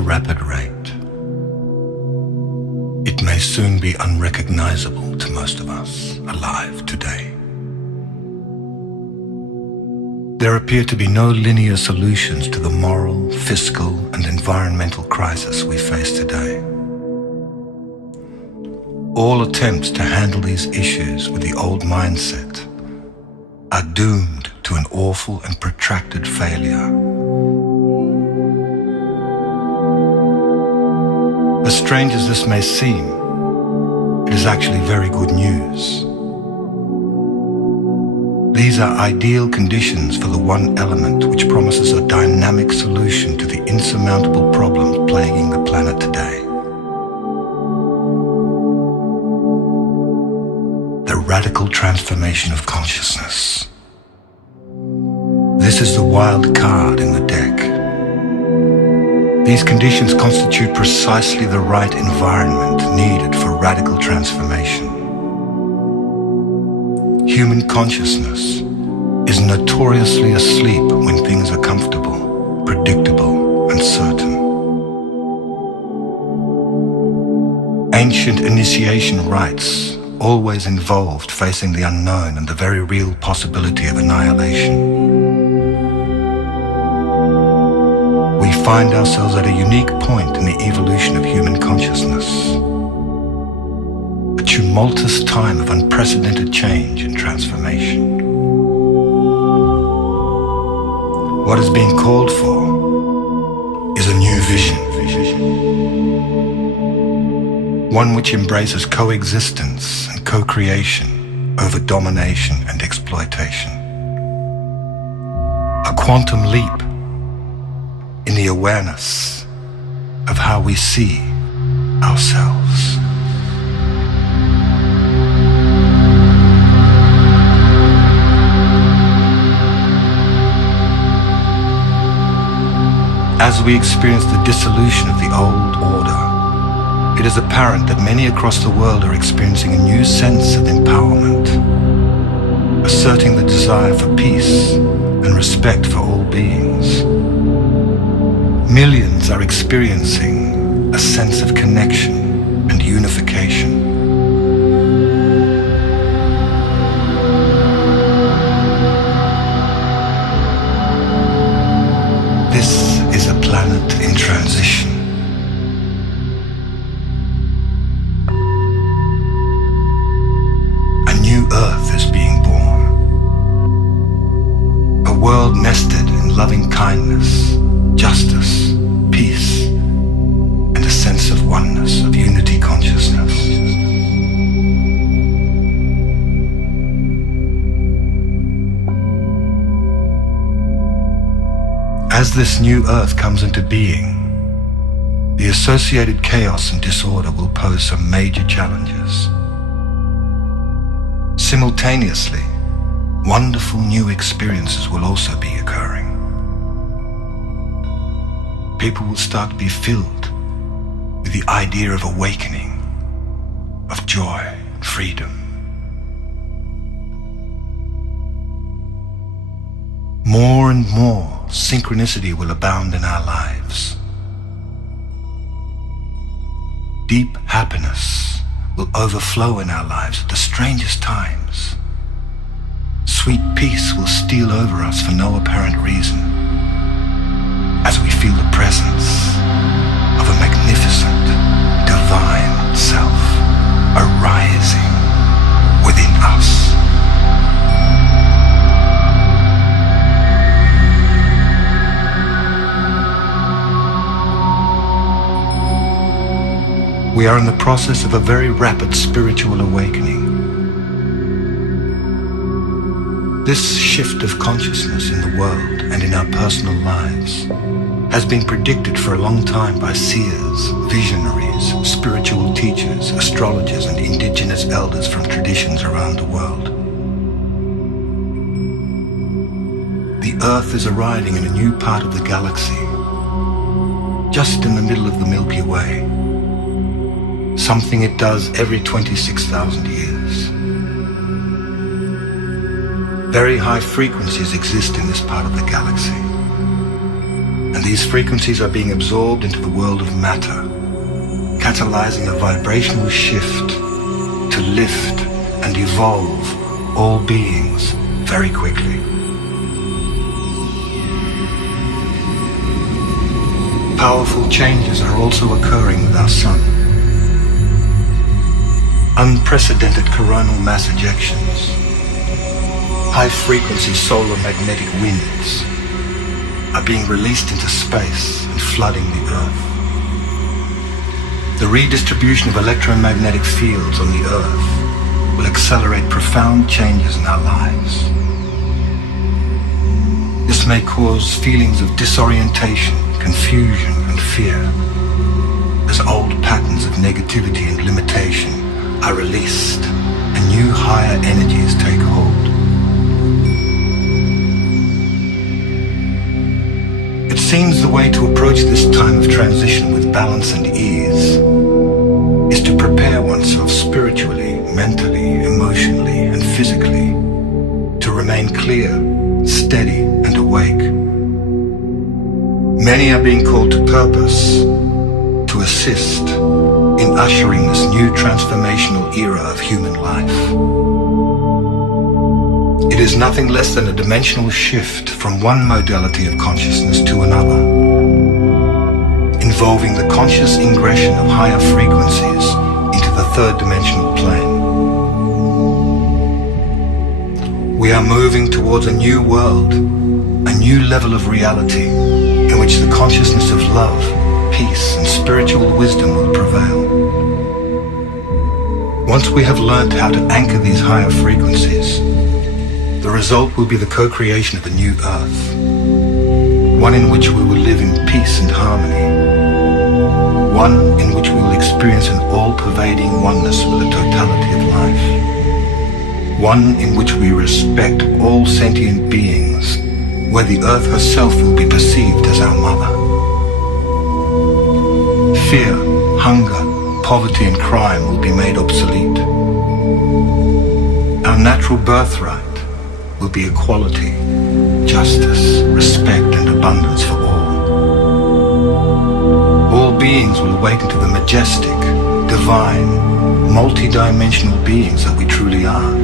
a rapid rate. It may soon be unrecognizable to most of us alive today. There appear to be no linear solutions to the moral, fiscal, and environmental crisis we face today. All attempts to handle these issues with the old mindset are doomed to an awful and protracted failure. As strange as this may seem, it is actually very good news. These are ideal conditions for the one element which promises a dynamic solution to the insurmountable problems plaguing the planet today. The radical transformation of consciousness. This is the wild card in the deck. These conditions constitute precisely the right environment needed for radical transformation. Human consciousness is notoriously asleep when things are comfortable, predictable, and certain. Ancient initiation rites always involved facing the unknown and the very real possibility of annihilation. We find ourselves at a unique point in the evolution of human consciousness. A tumultuous time of unprecedented change and transformation. What is being called for is a new vision. One which embraces coexistence and co-creation over domination and exploitation. A quantum leap in the awareness of how we see ourselves. As we experience the dissolution of the old order, it is apparent that many across the world are experiencing a new sense of empowerment, asserting the desire for peace and respect for all beings. Millions are experiencing a sense of connection and unification. This is a planet in transition. A new Earth is being born. A world nested in loving kindness, justice, peace, and a sense of oneness, of unity consciousness. As this new Earth comes into being, the associated chaos and disorder will pose some major challenges. Simultaneously, wonderful new experiences will also be occurring. People will start to be filled with the idea of awakening, of joy, freedom. More and more synchronicity will abound in our lives. Deep happiness will overflow in our lives at the strangest times. Sweet peace will steal over us for no apparent reason, as we feel the presence of a magnificent, divine self arising within us. We are in the process of a very rapid spiritual awakening. This shift of consciousness in the world and in our personal lives has been predicted for a long time by seers, visionaries, spiritual teachers, astrologers, and indigenous elders from traditions around the world. The Earth is arriving in a new part of the galaxy, just in the middle of the Milky Way, something it does every 26,000 years. Very high frequencies exist in this part of the galaxy, and and these frequencies are being absorbed into the world of matter, catalyzing a vibrational shift to lift and evolve all beings very quickly. Powerful changes are also occurring with our sun. Unprecedented coronal mass ejections, high-frequency solar magnetic winds are being released into space and flooding the Earth. The redistribution of electromagnetic fields on the Earth will accelerate profound changes in our lives. This may cause feelings of disorientation, confusion, and fear, as old patterns of negativity and limitation are released and new higher energies take hold. It seems the way to approach this time of transition with balance and ease is to prepare oneself spiritually, mentally, emotionally, and physically to remain clear, steady, and awake. Many are being called to purpose, to assist in ushering this new transformational era of human life. It is nothing less than a dimensional shift from one modality of consciousness to another, involving the conscious ingression of higher frequencies into the third dimensional plane. We are moving towards a new world, a new level of reality in which the consciousness of love, peace, and spiritual wisdom will prevail. Once we have learned how to anchor these higher frequencies, the result will be the co-creation of a new Earth, one in which we will live in peace and harmony, one in which we will experience an all-pervading oneness with the totality of life, one in which we respect all sentient beings, where the Earth herself will be perceived as our mother. Fear, hunger, poverty, and crime will be made obsolete. Our natural birthright will be equality, justice, respect, and abundance for all. All beings will awaken to the majestic, divine, multi-dimensional beings that we truly are.